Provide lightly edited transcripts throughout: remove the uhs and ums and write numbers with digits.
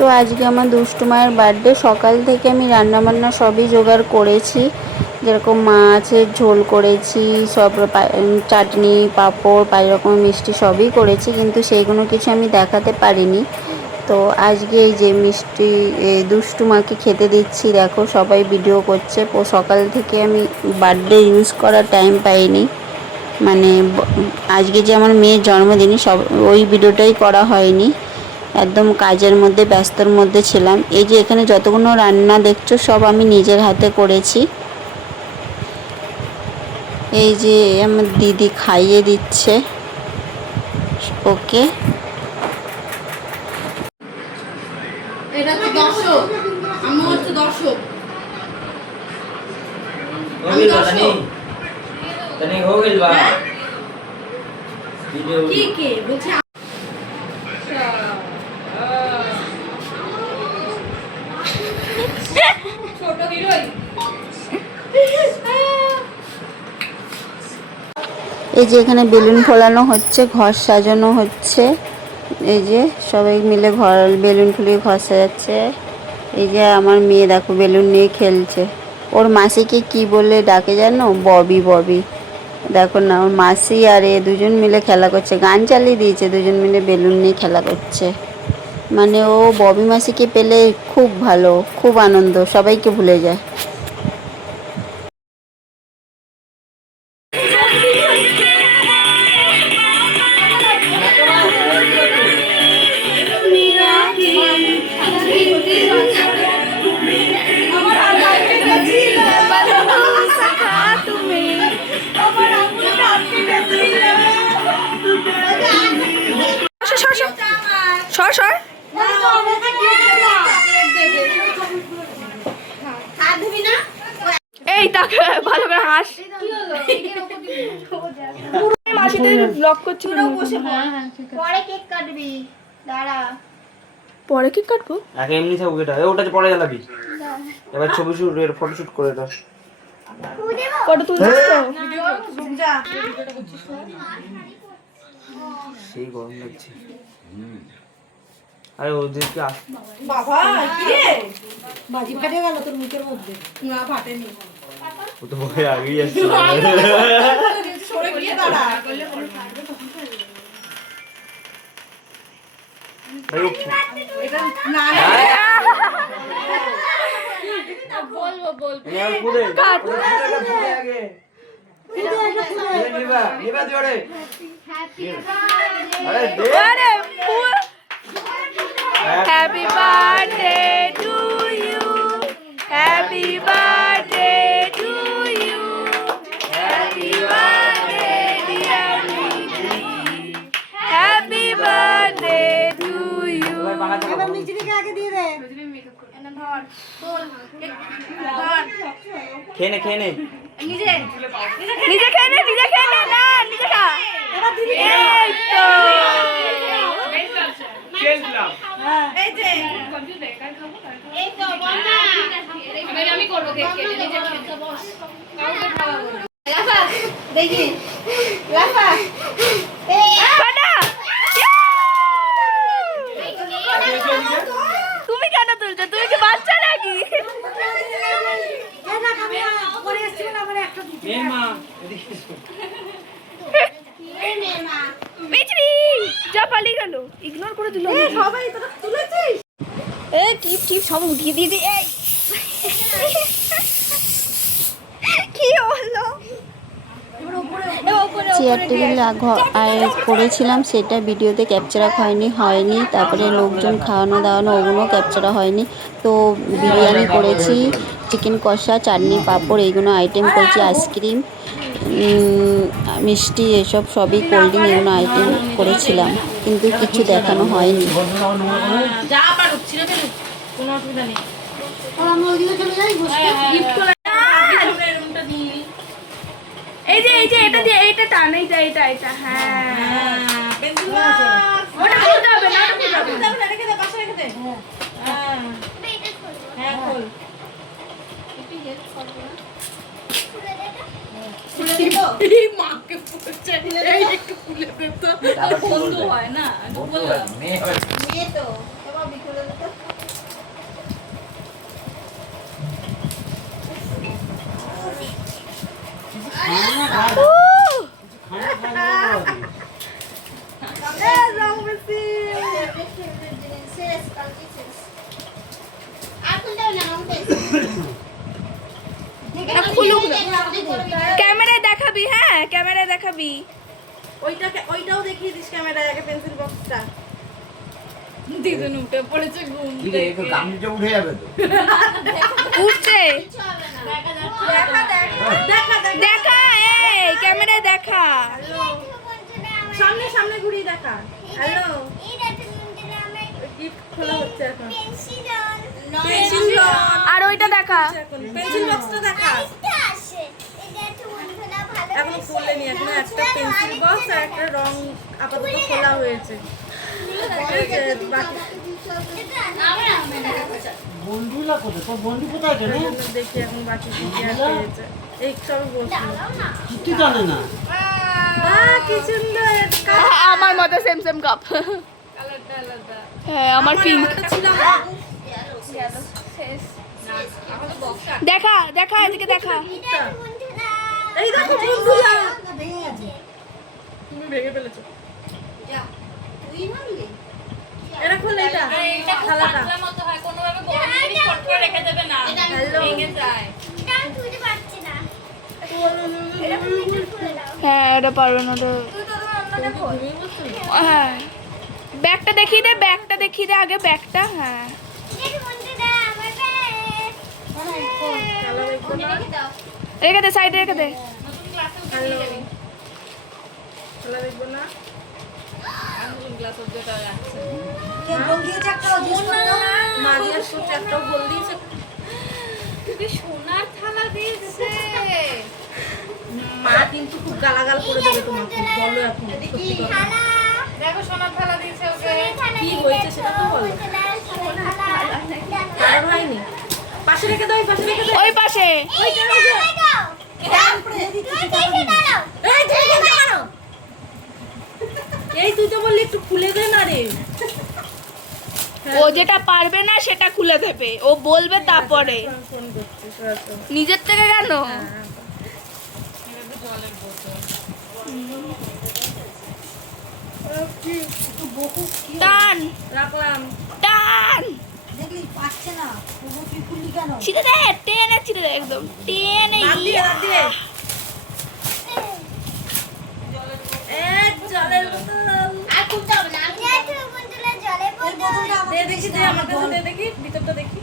তো আজকে আমার দুষ্টু মায়ের বার্থডে। সকাল থেকে আমি রান্নাবান্না সবই জোগাড় করেছি, যেরকম মাছের ঝোল করেছি, সব চাটনি, পাঁপড়, 5 রকমের মিষ্টি সবই করেছি, কিন্তু সেইগুলো কিছু আমি দেখাতে পারিনি। তো আজকে এই যে মিষ্টি দুষ্টু মাকে খেতে দিচ্ছি, দেখো সবাই ভিডিও করছে। সকাল থেকে আমি বার্থডে ইউজ করার টাইম পাইনি, মানে আজকে যে আমার মেয়ের জন্মদিন সব ওই ভিডিওটাই করা হয়নি, একদম কাজের মধ্যে ব্যস্তর মধ্যে ছিলাম। এই যে এখানে যতগুলো রান্না দেখছো সব আমি নিজের হাতে করেছি। এই যে আমার দিদি খাইয়ে দিচ্ছে ওকে। এটা তো দর্শক, আমি হচ্ছে দর্শক। আমি দর্শক। तने हो गेल बा वीडियो কি কে বলছে? ছোট হিরোই। এই যে এখানে বেলুন ফোলানো হচ্ছে, ঘর সাজানো হচ্ছে। এই যে সবাই মিলে ঘর বেলুন ফুলিয়ে ঘর সাজাচ্ছে। এই যে আমার মেয়ে দেখো বেলুন নিয়ে খেলছে। ওর মাসিকে কি বলে ডাকে জানো? ববি ববি। দেখো না, ওর মাসি আর এ দুজন মিলে খেলা করছে, গান চালিয়ে দিয়েছে, দুজন মিলে বেলুন নিয়ে খেলা করছে। মানে ও ববি মাসিকে পেলে খুব ভালো, খুব আনন্দ, সবাইকে ভুলে যায়। এই তাকে ভালো করে হাস। মাসিদের ব্লগ করছি। পরে কেক কাটবি, দাঁড়া। পরে কেক কাটবো? আগে এমনি থাকবে এটা, ওটা পরে জ্বালাবি। এবার ছবি শুট এর ফটো শুট করে দাও। ফটো তুলছিস তো? সেই গরম লাগছে। আরে ওদেরকে বাবা কি রে? বাজি ফাটে গেল তোর মুখের মধ্যে। না ফাটেনি। ও তো ভয় আগেই আসছে। সরে গিয়ে দাঁড়া। এটা না বলবো यार पूरे काट आगे निभा निभा जोड़े अरे दे अरे happy birthday to you, happy birthday to you, happy birthday dear Mithi, happy birthday to you. এবার মিষ্টিকে আগে দিয়ে দে। खेने खेने নিজে খেয়ে নে, নিজে খেয়ে নে, না নিজে খা। এই তো এই যে এই তো বন্ধা এবার আমি করব কেক কেটে নিজে খেতে বস কাউকে খাওয়াবো না। লাফা দেখি লাফা এই ফাটা। তুমি কেন তুলছো? তুমি কি বাচ্চা নাকি? যা পালিয়ে গেল, ইগনোর করে দিল। সবাই তোরা তুলেছিস? এই টিপ টিপ সব উঠিয়ে দিয়ে দিই। এই কি হলো? চেয়ার টেবিল করেছিলাম, সেটা ভিডিওতে ক্যাপচার হয়নি। তারপরে লোকজন খাওয়ানো দাওয়ানো ওগুলো ক্যাপচার হয়নি। তো বিরিয়ানি করেছি, চিকেন কষা, চাটনি, পাঁপড়, এইগুলো আইটেম করেছি, আইসক্রিম, মিষ্টি, এসব সবই, কোল্ড ড্রিঙ্ক, এগুলো আইটেম করেছিলাম, কিন্তু কিছু দেখানো হয়নি। যা পারো ছিল কেন কোনো অসুবিধা নেই। আমরা ওইদিকে চলে যাই গিফট করে রুমটা দিয়ে এই যে এটা দিয়ে, এইটা টান, এটা হ্যাঁ পেন্সিল ওটা খুলতে হবে না, ওটা খুলতে হবে। রেখে দে পাশে রেখে দে। হ্যাঁ হ্যাঁ খোল একটু হেল্প করবে না খুলে দিব। এই মাকে পড়ছে এই একটু খুলে দে তো বন্ধ হয় না। বললাম মেয়ে তো বাবা খুলে দে তো। ক্যামেরায় দেখাবি, হ্যাঁ ক্যামেরায় দেখাবি। ওইটাও দেখিয়ে দিস ক্যামেরায় আগে, পেন্সিল বক্সটা। দিদুন উঠে পড়েছে ঘুম থেকে। গামলিটা উঠে যাবে তো। উঠছে, দেখা দেখা দেখা এই ক্যামেরায় দেখা। সামনে সামনে ঘুরিয়ে দেখা। হ্যালো, গিফট খোলা হচ্ছে এখন। পেন্সিল আর ওইটা দেখা, পেন্সিল বক্সটা দেখা। এখন খুললেনি, এখন একটা পেন্সিল বক্স আর একটা রং আপাতত খোলা হয়েছে। বন্ধুরা কোথায়? তোর বন্ধু কোথায় কেন? দেখি এখন বাকি কি কি আর পেয়েছে। এই সব বসলো। কিছু জানে না। কি সুন্দর আমার মতো সেম সেম কাপ। কালারটা আলাদা। হ্যাঁ আমার পিঙ্ক। ছিল দেখা দেখা এদিকে দেখা। এই দেখো বন্ধুরা, তুমি ভেঙে ফেলেছো। এটা খুলে এটা থালাটা। হ্যাঁ ওটা পারবে না ওটা। হ্যাঁ ব্যাগটা দেখিয়ে দে, ব্যাগটা দেখিয়ে দে আগে ব্যাগটা। হ্যাঁ রেখে দে, সাইডে রেখে দে। খেলা দেখবো না। মারিয়ার সুচ একটাও বল দিয়েছে। সোনার থালা দিয়েছে। মা কিন্তু খুব গালাগাল করে দেবে তোমাকে, বলো এখন সত্যি কথা। দেখো সোনার থালা দিয়েছে ওকে। কি হয়েছে সেটা তো বলো। কারণ হয়নি। পাশে রেখে দাও, পাশে রেখে দাও। ওই পাশে এই তুই তো বললি একটু খুলে দে না রে। ও যেটা পারবে না সেটা খুলে দেবে, ও বলবে তারপরে। ফোন করছিস হয়তো। নিজের থেকে কেন? টান রাখলাম। টান ছিঁড়ে দে, টেনে ছিঁড়ে দে, একদম টেনে। হাত দিয়ে, হাত দিয়ে। জলের বোতল। দে দেখি, দে আমার কাছে দে দেখি, ভিতরটা দেখি।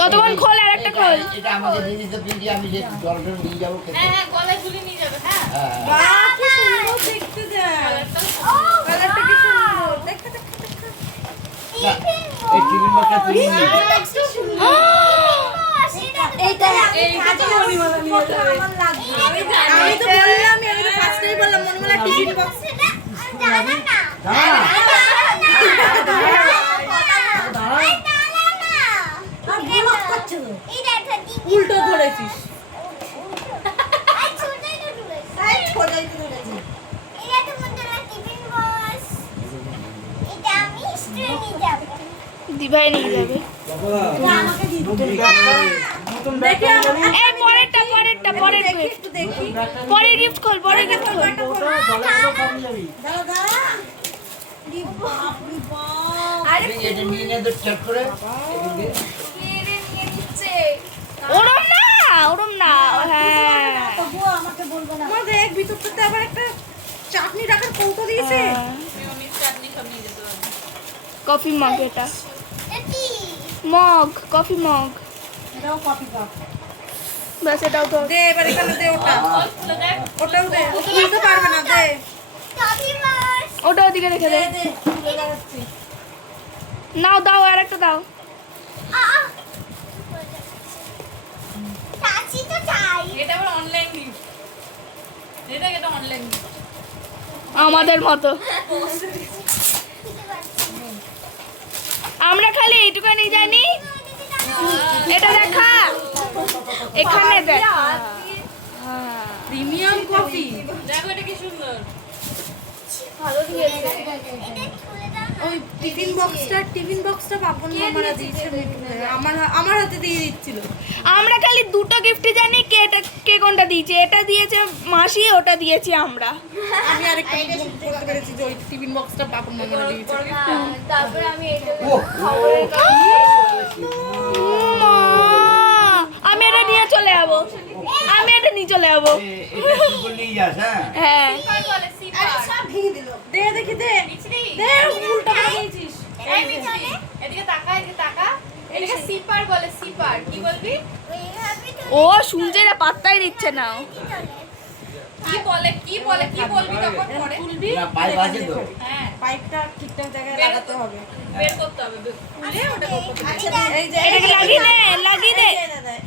ততক্ষণ খোল, আর একটা খোল। এটা আমাকে দিয়ে দিতে প্লিজ, আমি যে জলটা নিয়ে যাবো খেতে। গলায় ঝুলিয়ে নিয়ে যাবে। হ্যাঁ, হ্যাঁ। বাহ কি সুন্দর দেখতে যায়। কালারটা কি সুন্দর দেখতে দেখতে। না, এই টিফিন বক্সটা তুলে নিয়ে যাবো। এইটা তো মণিমালা নিয়ে যাবে। আমি তো বললাম, আমি তো ফার্স্টেই বললাম মণিমালা টিফিন বক্স। দাঁড়া। উল্টো ধরেছিস। দিভাই নিয়ে যাবে। দেখে এই পরেরটা পরেরটা পরের দেখি, gift। একটু দেখি। পরের গিফট খোল, পরের গিফট খোল। এটা নিয়ে নে তো চেক করে। ওরম না, ওরম না। হ্যাঁ মা দেখ ভিতরটাতে আবার একটা চাটনি রাখার কৌটো দিয়েছে। কফি মগ, এটা মগ, কফি মগ। ব্যাস এটাও তো। দে এবার এখানে দে ওটা। ওটাও দে। ও তুলতে পারবে না, দে। ওটা ওদিকে রেখে দে। দে তুলে লাগাচ্ছি। নাও দাও, আর একটা দাও। এটা আবার অনলাইন গিফট। এটা অনলাইন গিফট। আমাদের মতো আমরা খালি এইটুখানি জানি। এটা দেখা, এখানে দেখ। Premium coffee. দেখো এটা কি সুন্দর। ওই টিফিন বক্সটা বাপন মামারা দিয়েছে। আমার হাতে দিয়ে দিচ্ছিল। আমরা খালি দুটো গিফটই জানি, কে কোনটা দিয়েছে। এটা দিয়েছে মাসি, ওটা দিয়েছি আমরা। আমি আরেকটা বলতে পেরেছি যে ওই টিফিন বক্সটা বাপন মামারা দিয়েছে। তারপরে আমি আমি এটা নিয়ে চলে যাবো। চলে যাবো। এটা সুন্দর নিয়ে যাস, হ্যাঁ? হ্যাঁ সিপার বলে সিপার। আরে সব ভেঙে দিল। দে দেখি দে। মিছরি। দে উল্টা করে দিয়েছিস। এই মিছরি। এদিকে তাকা, এদিকে তাকা। এটাকে সিপার বলে সিপার। কি বলবি? ও শুনছে না, পাত্তাই দিচ্ছে না। কি বলে কি বলে কি বলবি তখন পরে? তুলবি। না, পাইপ আছে তো? হ্যাঁ, পাইপটা ঠিকঠাক জায়গায় বের লাগাতে হবে। বের করতে হবে। খুলে ওটা করতে হবে। আচ্ছা এই যে এটাকে লাগিয়ে দে, লাগিয়ে দে।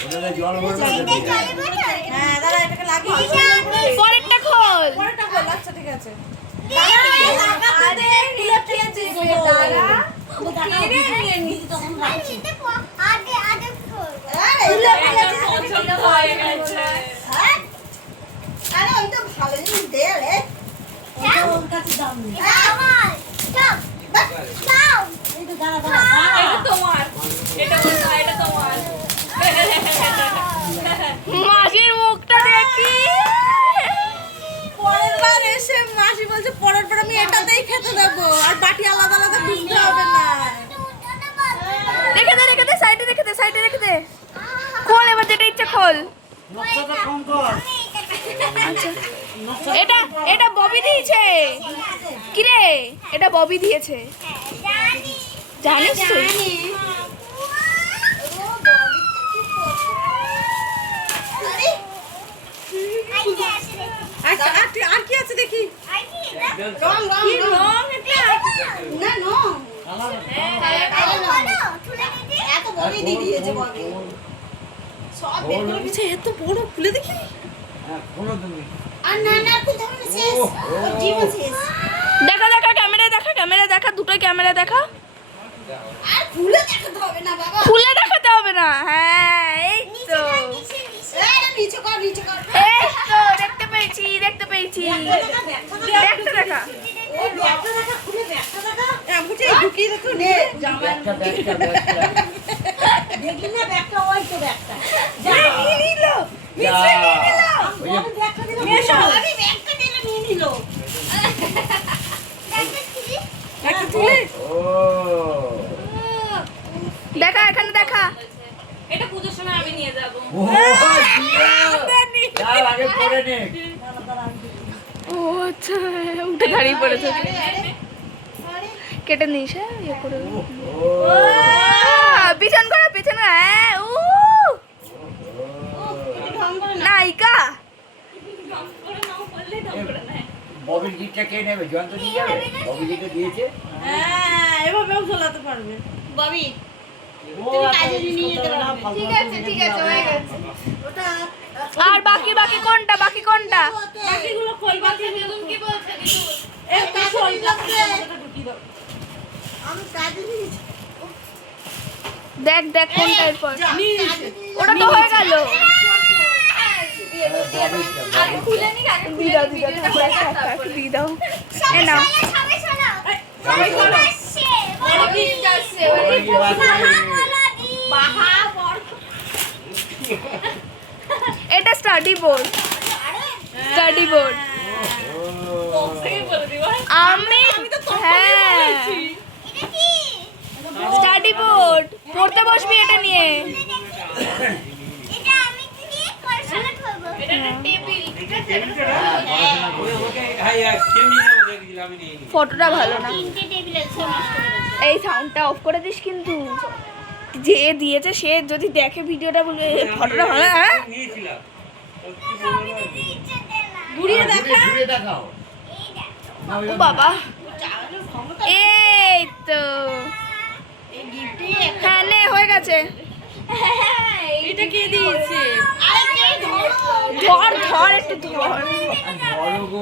ওটাতে জল ভরবে তো? হ্যাঁ দাদা এটাকে লাগিয়ে দিস। পরেরটা খোল। পরেরটা খোল। আচ্ছা ঠিক আছে। লাগাতে দে। খুলে ফেলেছিস দাদা। খুলে ফেলেছিস। পছন্দ হয়ে গেছে। হ্যাঁ? আরে ওই তো ভালো জিনিস দে রে। ওর কাছে দাম নেই। এই তো দাঁড়া দাঁড়া। এটা তোমার। এটা তোমার, এটা তোমার। মাসির মুখটা দেখি। পরের বার এসে মাসি বলছে পরের বার আমি এটাতেই খেতে দেবো আর বাটি আলাদা আলাদা বুঝতে হবে না। রেখে দে, সাইডে রেখে দে, সাইডে রেখে দে। খোল এবার, যেটা ইচ্ছা খোল। আচ্ছা এটা এটা ববি দিয়েছে। কি রে, এটা ববি দিয়েছে। জানিস তুই? আচ্ছা আর কি আছে দেখি। রং রং কি রং এটা? না রং এত বড়ই দিয়ে দিয়েছে ববি। সব বের করে দিয়েছে এত বড় খুলে দেখি। হ্যাঁ, খোলো তুমি। আর না না কোথাও না শেষ ওর জীবন শেষ। দেখা ক্যামেরা দেখা, দুটোই ক্যামেরা দেখা। আর খুলে দেখাতে হবে না বাবা। খুলে দেখাতে হবে না। হ্যাঁ এই তো, এই নিচে কর নিচে কর। এই তো দেখতে পেয়েছি। ব্যাগটা দেখা। ওই ব্যাগটা দেখা খুলে ব্যাগটা দেখা। বুঝে ঢুকিয়ে দেখো নে ব্যাগটা। দেখলি না ব্যাগটা ওই তো ব্যাগটা। যা। নিয়ে নিল। যা। ওই যে আমি ব্যাগটা দিলাম। আমি ব্যাগটা দিলে নিয়ে নিল। একটা তুলে ও। দেখা, এখানে দেখা। এটা পুজোর সময় আমি নিয়ে যাব। ও, যাও, আগে পরে নে। ও আচ্ছা, উঠে দাঁড়িয়ে পড়েছে। কেটে নিস, হ্যাঁ ইয়ে করে। ও। পিছন করে। হ্যাঁ ও নায়িকা। ববির গিটটা কে নেবে? জয়ন্ত নিয়ে যাবে? ববি যেটা দিয়েছে? হ্যাঁ এভাবেও ঝোলাতে পারবে। ববি তুমি কাজে নিয়ে যেতে পারবে। ঠিক আছে হয়ে গেছে। ওটা আর বাকি কোনটা? বাকিগুলো খোল বাকিগুলো কি বলছে দিদু? এই খোল লাগবে। ঢুকিয়ে দাও। আমি কাজে নিয়ে দেখ কোনটা এরপর। নিয়েছি। ওটা তো হয়ে গেল। আগে খুলে নি আগে দিয়ে দাও, দিয়ে দাও। এ নাও। সবাই খোলো। বড় গিফট আসছে। বাহা বড়। এটা স্টাডি বোর্ড। বক্সে বলে দিবা। আমি হ্যাঁ স্টাডি বোর্ড পড়তে বসবি এটা নিয়ে। এটা একটা টেবিল। ঠিক আছে? ফটোটা ভালো না। এই সাউন্ডটা অফ করে দিস কিন্তু। যে দিয়েছে সে যদি দেখে ভিডিওটা বলবে "এ, ফটোটা ভালো না, হ্যাঁ?" ঘুরিয়ে দেখা। ঘুরে দেখাও। ও বাবা, এই তো এই গিফটে হ্যাঁ নে হয়ে গেছে। এটা কে দিয়েছে? ধর একটু ধর। বড় গো,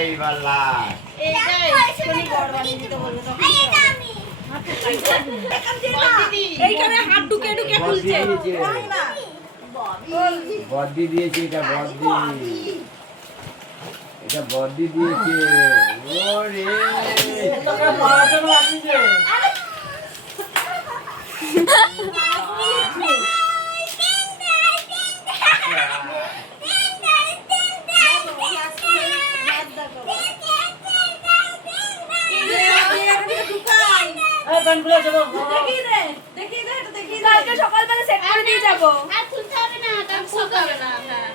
এই বালা। এইটা এক্ষুনি বড় বানিয়ে দিতে বলবে তখন। এইখানে হাত ঢুকে ঢুকে খুলছে। না। বদ্দি দিয়েছে, এটা বদ্দি। এটা বদ্দি দিয়েছে। ওরে। কালকে সকালবেলা সেট করে দিয়ে যাবো। আর খুলতে হবে না, কারণ খুলতে হবে না। হ্যাঁ।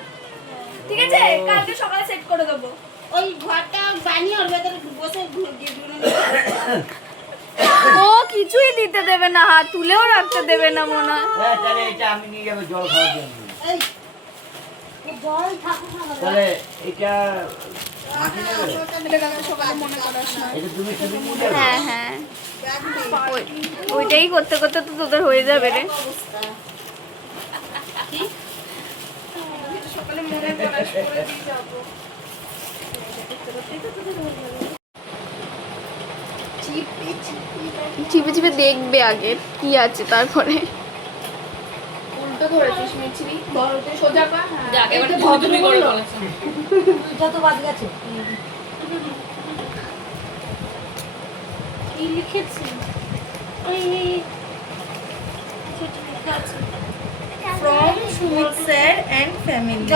ঠিক আছে কালকে সকালে সেট করে দেবো। ওই ঘরটা বানিয়ে ওর ভেতরে বসে ও কিছুই দিতে দেবে না, হাত তুলেও রাখতে দেবে না মনে হয়। হ্যাঁ তাহলে এটা আমি নিয়ে যাবো জল খাওয়ার জন্য। এই জল ঠাকুর খাওয়া তাহলে এটা মাটি নেবে? এটা কালকে সকালে মনে করাস না। এটা তুমি শুধু নিয়ে যাবে? হ্যাঁ হ্যাঁ ওইটাই করতে করতে তো তোদের হয়ে যাবে রে। সকালে মনে করাস করে দিয়ে যাবো। চিপে চিপে দেখবে আগে কি আছে, তারপরে উল্টো ধরেছিস মিছরি বড়তে সোজা পা। এবারে তুমি করে বলো। যত বাদ গেছে কি লিখেছি from Sumit sir and family.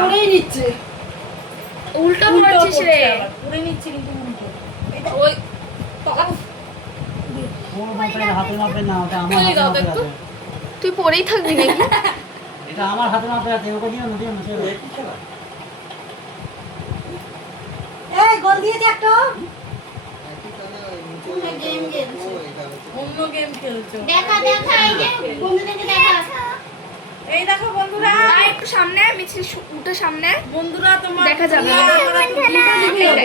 পড়েই নিচ্ছে উল্টো ধরেছিস রে। পড়ে নিচ্ছে কিন্তু উল্টো ওই ওর মাপে হাতে মাপে না, ওটা আমার বলে হাতে দাও মাপে একটু। আছে। তুই পরেই থাকবি নাকি? এটা আমার হাতে মাপে আছে, ওকে দিও না, দিও না, দিও না। এই গোল দিয়েছে একটা গেম খেলছে অন্য গেম খেলছো। দেখা দেখা এই যে বন্ধুদেরকে দেখা এই দেখো বন্ধুরা, একটু সামনে মিছরি উঠে সামনে বন্ধুরা তোমার দেখা যাবে না।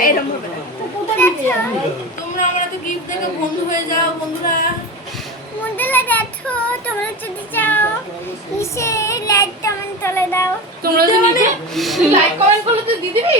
এরকম হবে। তোমরা আমরা তো গিফট দেখে বন্ধু হয়ে যাও বন্ধুরা। বন্ধুরা দেখো, তোমরা যদি চাও নিচে লাইক কমেন্ট করে দাও। তোমরা যদি লাইক কমেন্ট করলে তো দিয়ে দিবি।